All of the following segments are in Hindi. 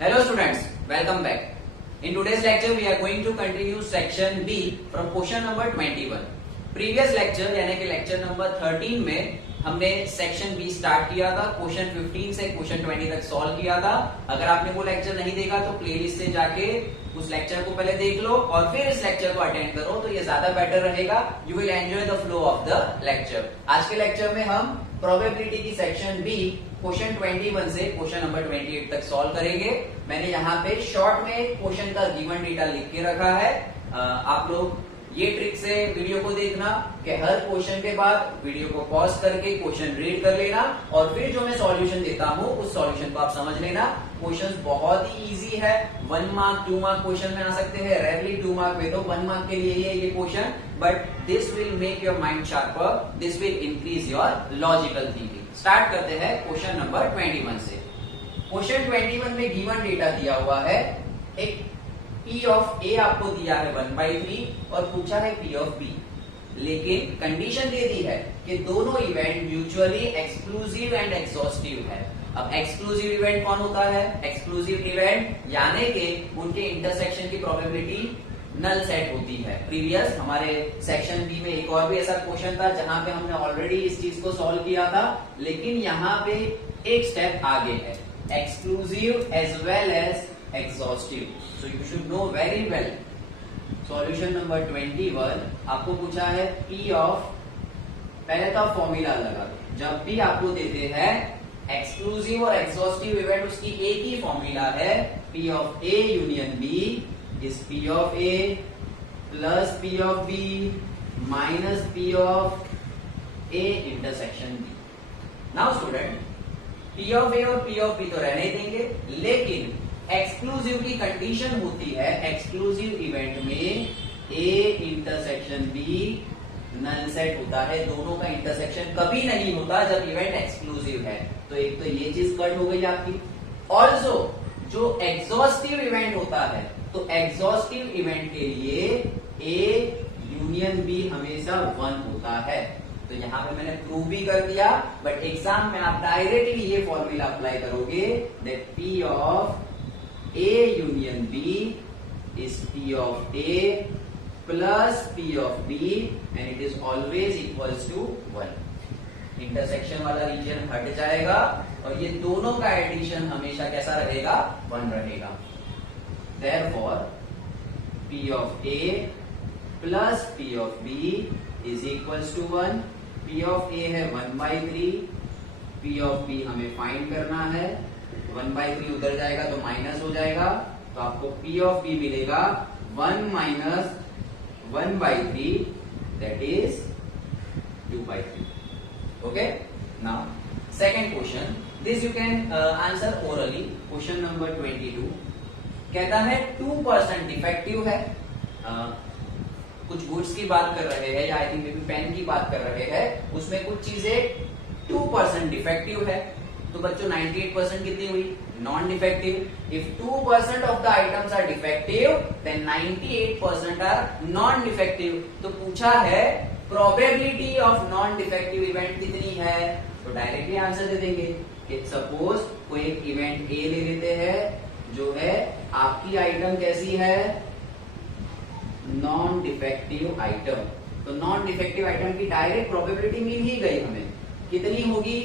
Hello students, welcome back. In today's lecture we are going to continue section B from question number 21. Previous lecture यानी कि lecture number 13 में हमने section B स्टार्ट किया था, क्वेश्चन 15 से क्वेश्चन 20 तक सॉल्व किया था. अगर आपने वो लेक्चर नहीं देखा तो प्लेलिस्ट से जाके उस लेक्चर को पहले देख लो और फिर इस लेक्चर को अटेंड करो तो ये ज्यादा बेटर रहेगा. You will enjoy the flow of the lecture. आज के लेक्चर में हम प्रोबेबिलिटी की सेक्शन बी क्वेश्चन 21 से क्वेश्चन नंबर 28 तक सॉल्व करेंगे. मैंने यहाँ पे शॉर्ट में क्वेश्चन का गिवन डेटा लिख के रखा है. आप लोग ये ट्रिक से वीडियो को देखना कि हर क्वेश्चन के बाद वीडियो को पॉज करके क्वेश्चन रीड कर लेना और फिर जो मैं सॉल्यूशन देता हूँ उस सॉल्यूशन को आप समझ लेना. क्वेश्चन बहुत ही इजी है. 1 मार्क 2 मार्क क्वेश्चन में आ सकते हैं. रेयरली 2 मार्क में तो 1 मार्क के लिए ही है ये question. But this will make your mind sharper. This will increase your logical thinking. Start करते हैं क्वेश्चन नंबर 21 से. क्वेश्चन 21 में गिवन डेटा दिया हुआ है. एक P ऑफ A आपको दिया है 1/3 और पूछा है P ऑफ B. लेकिन कंडीशन दे दी है कि दोनों event mutually exclusive and exhaustive है. अब एक्सक्लूसिव इवेंट कौन होता है? एक्सक्लूसिव इवेंट यानी कि उनके इंटरसेक्शन की प्रोबेबिलिटी नल सेट होती है. प्रीवियस हमारे सेक्शन बी में एक और भी ऐसा क्वेश्चन था जहां पे हमने ऑलरेडी इस चीज को सॉल्व किया था, लेकिन यहाँ पे एक स्टेप आगे है. Exclusive as well as exhaustive. So you should know very well. Solution number 21 आपको पूछा है P of, पहले तो आप फॉर्मूला लगा दो. जब भी आपको देते हैं एक्सक्लूसिव और एग्जॉस्टिव इवेंट उसकी एक ही फॉर्मूला है. P of A union B is P of A plus P of B minus P of A intersection B. Now student, P of A और P of B तो रहने देंगे, लेकिन एक्सक्लूसिव की कंडीशन होती है एक्सक्लूसिव इवेंट में A intersection B null set होता है. दोनों का इंटरसेक्शन कभी नहीं होता जब इवेंट एक्सक्लूसिव है. तो एक तो ये चीज कट हो गई आपकी. ऑल्सो जो एग्जॉस्टिव इवेंट होता है तो एग्जॉस्टिव इवेंट के लिए A यूनियन B हमेशा 1 होता है. तो यहाँ पे मैंने प्रूव भी कर दिया, बट एग्जाम में आप डायरेक्टली ये फॉर्मूला अप्लाई करोगे that P of A union B is P of A plus P of B and it is always equals to 1. Intersection वाला रीजन हट जाएगा और ये दोनों का एडिशन हमेशा कैसा रहेगा? 1 रहेगा. Therefore P of A plus P of B is equals to 1. P of A है 1/3. P of B हमें फाइंड करना है. 1/3 उधर जाएगा तो माइनस हो जाएगा, तो आपको P of B मिलेगा 1 minus 1/3 that is 2/3. Okay? Now second question, this you can answer orally. Question number 22 कहता है 2% डिफेक्टिव है. कुछ गुड्स की बात कर रहे हैं या I think maybe pen की बात कर रहे हैं. उसमें कुछ चीजें 2% डिफेक्टिव है. तो बच्चों 98% कितनी हुई? Non defective. If 2% of the items are defective then 98% are non defective. तो पूछा है probability of non defective event कितनी है? तो डायरेक्टली आंसर दे देंगे कि सपोज कोई एक इवेंट ए ले लेते हैं जो है आपकी आइटम कैसी है? Non defective item. तो नॉन डिफेक्टिव आइटम की डायरेक्ट प्रोबेबिलिटी मिल ही गई हमें. कितनी होगी?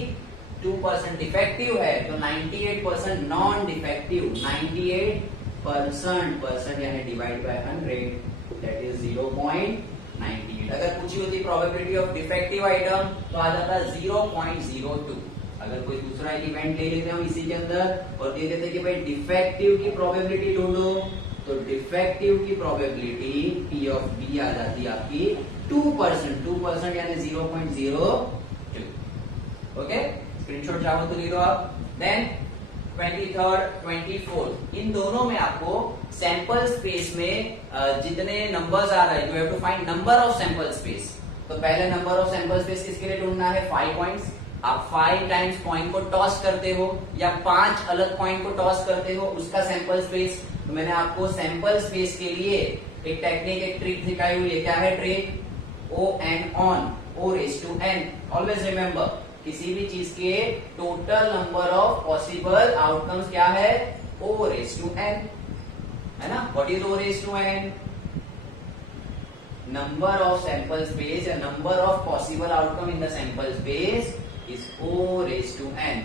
2% डिफेक्टिव है तो 98% नॉन डिफेक्टिव. 98% यानी डिवाइड बाय 100 दैट इज 0.98. अगर पूछी होती प्रोबेबिलिटी ऑफ डिफेक्टिव आइटम तो आ जाता 0.02. अगर कोई दूसरा इवेंट ले लेते हम इसी के अंदर और दे देते कि भाई डिफेक्टिव की प्रोबेबिलिटी ढूंढो, तो डिफेक्टिव की प्रोबेबिलिटी P ऑफ B आ जाती है आपकी 2%. 2% यानी 0.02. ओके, स्क्रीनशॉट चाहो तो ले लो आप. देन 23rd 24 इन दोनों में आपको सैंपल स्पेस में जितने नंबर्स आ रहे हैं you have to find number of sample space. तो पहले नंबर ऑफ सैंपल स्पेस किसके लिए ढूंढना है? 5 पॉइंट्स. आप 5 टाइम्स पॉइंट को टॉस करते हो या 5 अलग पॉइंट को टॉस करते हो, उसका सैंपल स्पेस. तो मैंने आपको सैंपल स्पेस के लिए एक टेक्निक, एक ट्रिक सिखाई हुई है. क्या है trick? O(n) on O raised to n. Always remember किसी भी चीज के total number of possible outcomes क्या है? O raised to n, है ना. What is O raised to n? Number of sample space या number of possible outcome in the sample space is O raised to n.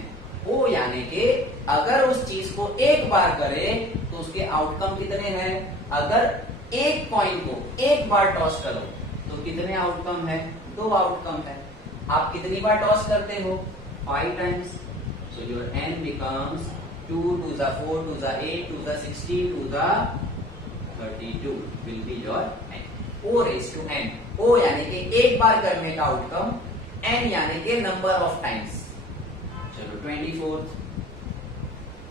O यानी कि अगर उस चीज को एक बार करे तो उसके आउटकम कितने हैं. अगर एक कॉइन को एक बार टॉस करो तो कितने आउटकम है. 2 आउटकम है. आप कितनी बार टॉस करते हो. 5 times. So your n becomes 2 to the 4 to the 8 to the 16 to the 32 will be your n. O raised to n. O यानी कि एक बार करने का आउटकम, n यानी कि नंबर ऑफ टाइम्स. चलो 24th.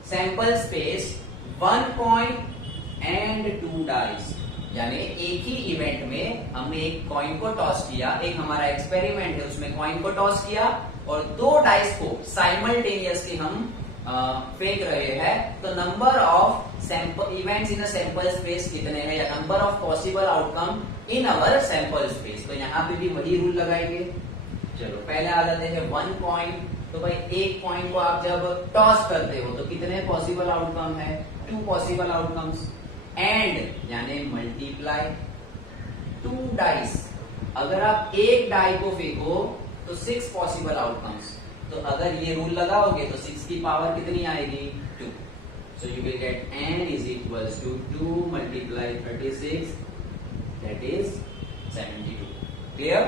Sample space 1 coin and 2 dice. यानी एक ही इवेंट में हमने एक कॉइन को टॉस किया. एक हमारा एक्सपेरिमेंट है, उसमें कॉइन को टॉस किया और 2 डाइस को साइमल्टेनियसली हम फेंक रहे हैं. तो number of sample events in a sample space कितने हैं, या number of possible outcome in our sample space. तो यहाँ पे भी वही रूल लगाएंगे. चलो पहले आ जाते हैं 1 कॉइन. तो भाई एक कॉइन को आप जब टॉस करते हो तो कितने पॉसिबल आउटकम है. 2 पॉसिबल आउटकम्स. एंड यानी मल्टीप्लाई 2 डाइस. अगर आप एक डाई को फेंको तो 6 पॉसिबल आउटकम्स. तो अगर ये रूल लगाओगे तो 6 की पावर कितनी आएगी. 2. So you will get n is equals to 2 multiply 36, that is 72. Clear.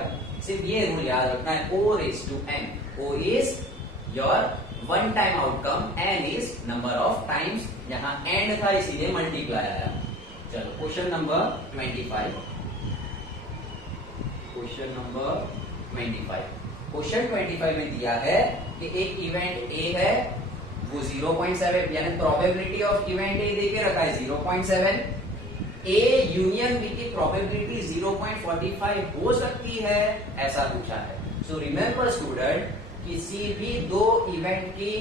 सिर्फ ये रूल याद रखना है. O raised to n. O is your one time outcome, n is number of times. यहां एंड था इसीलिए मल्टीप्लाई आया. चलो question number 25. Question number 25. Question 25 में दिया है कि एक इवेंट ए है, वो 0.7 यानी प्रोबेबिलिटी ऑफ इवेंट ए देके रखा है 0.7. ए यूनियन बी की प्रोबेबिलिटी 0.45 हो सकती है, ऐसा पूछा है. सो रिमेंबर स्टूडेंट, किसी भी 2 इवेंट की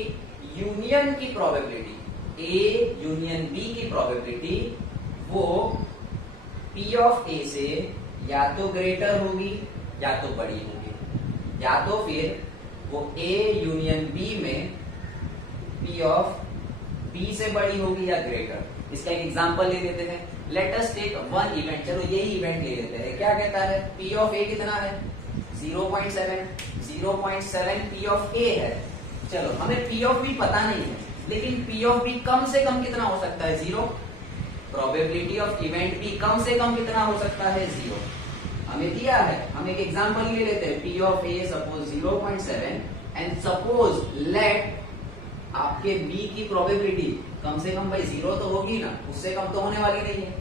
यूनियन की प्रोबेबिलिटी, ए यूनियन बी की प्रोबेबिलिटी, वो पी ऑफ ए से या तो ग्रेटर होगी या तो बड़ी होगी, या तो फिर वो ए यूनियन बी में पी ऑफ बी से बड़ी होगी या ग्रेटर. इसका एक एग्जांपल ले लेते हैं. Let us take one event. चलो यही इवेंट ले लेते हैं. क्या कहता है. पी ऑफ ए कितना है 0.7. 0.7 पी ऑफ ए है. चलो हमें पी ऑफ बी पता नहीं है, लेकिन पी ऑफ बी कम से कम कितना हो सकता है 0. प्रोबेबिलिटी ऑफ इवेंट बी कम से कम कितना हो सकता है 0. हमें दिया है. हम एक एग्जांपल ले लेते हैं. P of A suppose 0.7 and suppose let आपके बी की प्रोबेबिलिटी कम से कम भाई 0 तो होगी ना, उससे कम तो होने वाली नहीं है.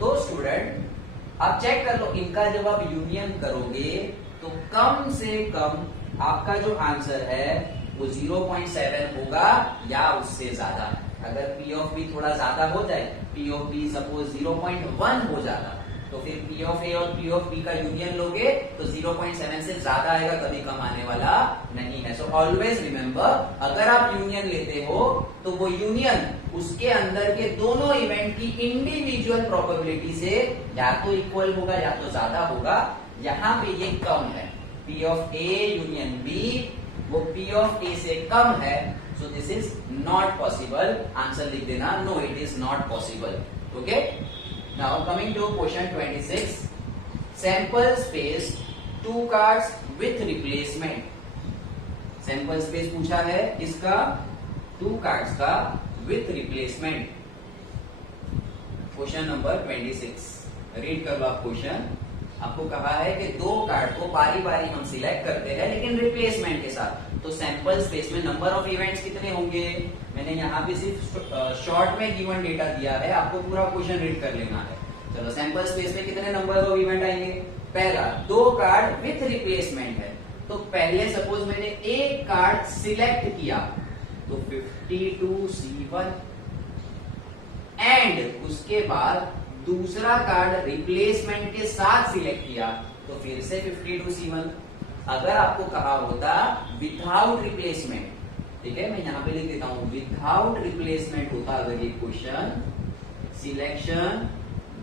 तो स्टूडेंट आप चेक कर लो, इनका जब आप यूनियन करोगे तो कम से कम आपका जो आंसर है वो 0.7 होगा या उससे ज्यादा. अगर पी ऑफ बी थोड़ा ज्यादा हो जाए, पी ऑफ बी सपोज 0.1 हो जाता, तो फिर पी ऑफ ए और पी ऑफ बी का यूनियन लोगे तो 0.7 से ज्यादा आएगा, कभी कम आने वाला नहीं है. सो ऑलवेज रिमेंबर, अगर आप यूनियन लेते हो तो वो यूनियन उसके अंदर के दोनों इवेंट की इंडिविजुअल प्रोबेबिलिटी से या तो इक्वल होगा या तो ज्यादा होगा. यहां पे ये कम है. P of A union B वो पी ऑफ ए से कम है. So this is not possible. Answer लिख देना, no it is not possible. Okay. Now coming to question 26. Sample space 2 cards with replacement. Sample space पूछा है इसका 2 cards का with replacement. Question number 26. Read कर लो आप क्वेश्चन. आपको कहा है कि 2 कार्ड को बारी बारी हम सिलेक्ट करते हैं लेकिन रिप्लेसमेंट के साथ. तो सैंपल स्पेस में नंबर ऑफ इवेंट्स कितने होंगे. मैंने यहाँ पे सिर्फ शॉर्ट में गिवन डेटा दिया है, आपको पूरा क्वेश्चन रीड कर लेना है. चलो सैंपल स्पेस में कितने नंबर ऑफ इवेंट आएंगे. पहला 2 कार्ड विथ रिप्लेसमेंट है. तो पहले सपोज मैंने एक कार्ड सिलेक्ट किया तो 52C1 एंड उसके बाद दूसरा कार्ड रिप्लेसमेंट के साथ सिलेक्ट किया तो फिर से 52C1. अगर आपको कहा होता विदाउट रिप्लेसमेंट, ठीक है, मैं यहां पे लिख देता हूं विदाउट रिप्लेसमेंट होता अगर ये क्वेश्चन, सिलेक्शन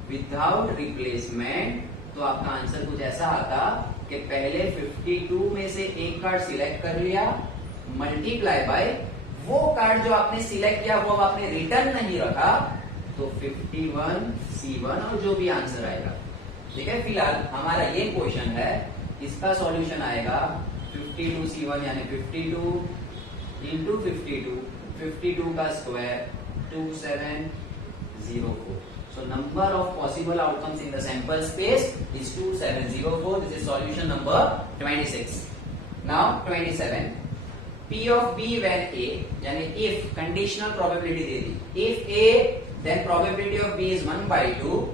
विदाउट रिप्लेसमेंट, तो आपका आंसर कुछ ऐसा आता कि पहले 52 में से एक कार्ड सिलेक्ट कर लिया, मल्टीप्लाई बाय वो कार्ड जो आपने सिलेक्ट किया वो अब आपने रिटर्न नहीं रखा, तो 51C1 और जो भी आंसर आएगा, ठीक है। फिलहाल हमारा ये क्वेश्चन है, इसका सॉल्यूशन आएगा 52C1 यानी 52 इंटू 52 का square 2704. So number of possible outcomes in the sample space is 2704. This is solution number 26. Now 27. P of B when A, यानी if conditional probability they the, if A then probability of B is 1/2.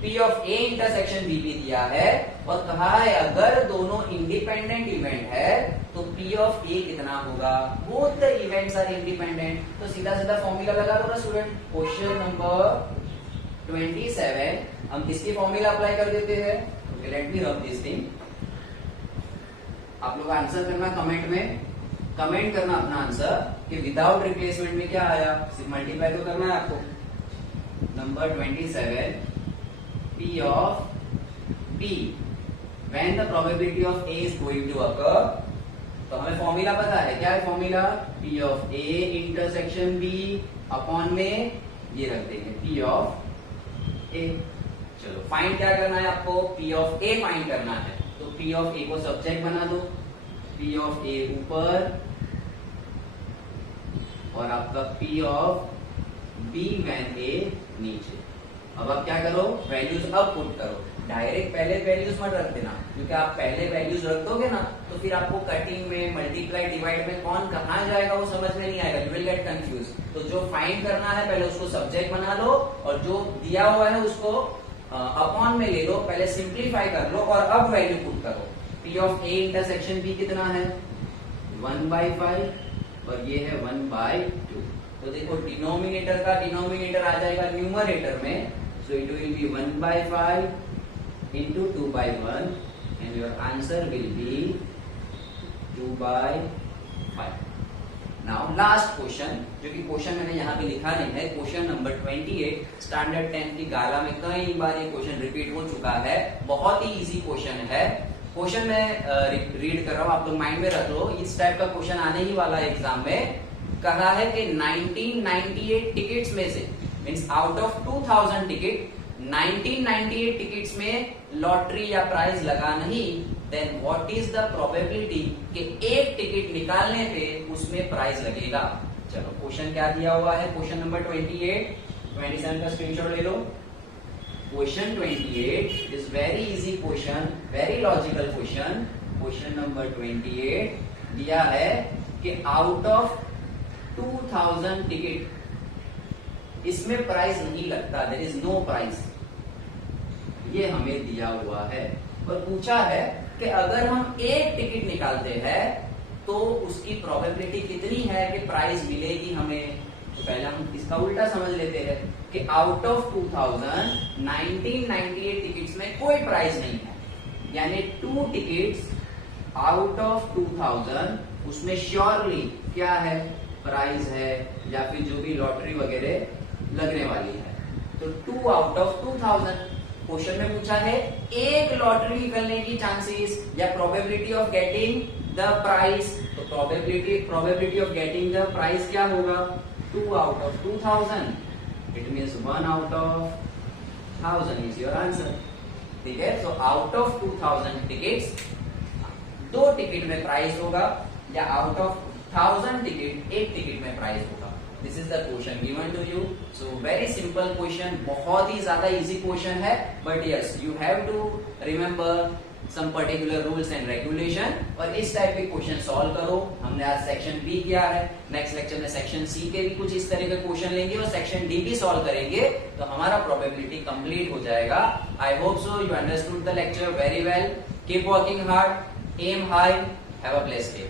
P of A intersection B भी दिया है और कहा है अगर दोनों इंडिपेंडेंट इवेंट है तो P of A कितना होगा, both the events are independent. तो सीधा सीधा फॉर्मूला लगा लो ना स्टूडेंट। क्वेश्चन नंबर 27 हम किसकी फॉर्मूला अप्लाई कर देते हैं, let me rub this thing. आप लोग आंसर करना कमेंट में, कमेंट करना अपना आंसर कि विदाउट रिप्लेसमेंट में क्या आया, सिर्फ मल्टीप्लाई तो करना है आपको। Number 27 P of B when the probability of A is going to occur, तो हमें फॉर्मूला पता है, क्या है formula, P of A intersection B upon में ये रख देंगे P of A। चलो फाइंड क्या करना है आपको, P of A फाइंड करना है, तो P of A को सब्जेक्ट बना दो, P of A ऊपर और आपका P of B when A नीचे। अब आप क्या करो, वैल्यूज अब पुट करो, डायरेक्ट पहले वैल्यूज मत रख देना, क्योंकि आप पहले वैल्यूज रख दोगे ना तो फिर आपको कटिंग में, मल्टीप्लाई, डिवाइड में कौन कहाँ जाएगा वो समझ में नहीं आएगा, यू विल गेट कंफ्यूज। तो जो फाइंड करना है पहले उसको सब्जेक्ट बना लो और जो दिया हुआ है उसको अपॉन में ले लो, पहले सिंप्लीफाई कर लो और अब वैल्यू पुट करो। P of A intersection B कितना है 1/5 और ये है 1/2। तो देखो डिनोमिनेटर का डिनोमिनेटर आ जाएगा न्यूमरेटर में, so it will be 1/5 into 2/1 and your answer will be 2/5. Now last question, जो कि क्वेश्चन मैंने यहाँ पे लिखा नहीं है, क्वेश्चन नंबर 28 स्टैंडर्ड 10 की गाला में कई बार ये क्वेश्चन रिपीट हो चुका है, बहुत ही इजी क्वेश्चन है। क्वेश्चन मैं रीड कर रहा हूँ, आप लोग माइंड में रख लो, इस टाइप का क्वेश्चन आने ही वाला है एग्जाम में। कहा है कि 1998 टिकट्स में से, means out of 2000 ticket 1998 tickets में लॉटरी या प्राइज लगा नहीं, then what is the probability कि एक टिकट निकालने पे उसमें प्राइज लगेगा। चलो क्वेश्चन क्या दिया हुआ है, क्वेश्चन नंबर 28, 27 का स्क्रीनशॉट ले लो। Question 28 is very easy question, very logical question. Question number 28 दिया है कि आउट ऑफ 2000 टिकट इसमें प्राइस नहीं लगता, देयर इज नो प्राइस, ये हमें दिया हुआ है। और पूछा है कि अगर हम एक टिकट निकालते हैं तो उसकी प्रोबेबिलिटी कितनी है कि प्राइस मिलेगी हमें। तो पहले हम इसका उल्टा समझ लेते हैं कि आउट ऑफ 2000 1998 टिकट्स में कोई प्राइस नहीं है, यानी 2 टिकट्स आउट ऑफ 2000 उसमें श्योरली क्या है, प्राइज है या फिर जो भी लॉटरी वगैरह लगने वाली है। तो 2 आउट ऑफ 2000 क्वेश्चन में पूछा है एक लॉटरी निकलने की चांसेस या probability of getting the prize. तो probability of getting the prize क्या होगा, 2 out of 2000, it means 1 out of 1000 is your answer. ठीक है, so out of 2000 tickets 2 ticket में प्राइस होगा या आउट ऑफ 1000 टिकट एक टिकट में प्राइस होगा। This is the question given to you. So very simple question, बहुत ही ज्यादा इजी क्वेश्चन है, but yes you have to remember some particular rules and regulation और इस टाइप के क्वेश्चन सॉल्व करो। हमने आज सेक्शन बी किया है, नेक्स्ट लेक्चर में सेक्शन सी के भी कुछ इस तरह के क्वेश्चन लेंगे और सेक्शन डी भी सॉल्व करेंगे, तो हमारा प्रोबेबिलिटी कंप्लीट हो जाएगा। I hope so you understood the lecture very well. Keep working hard, aim high, have a blessed day.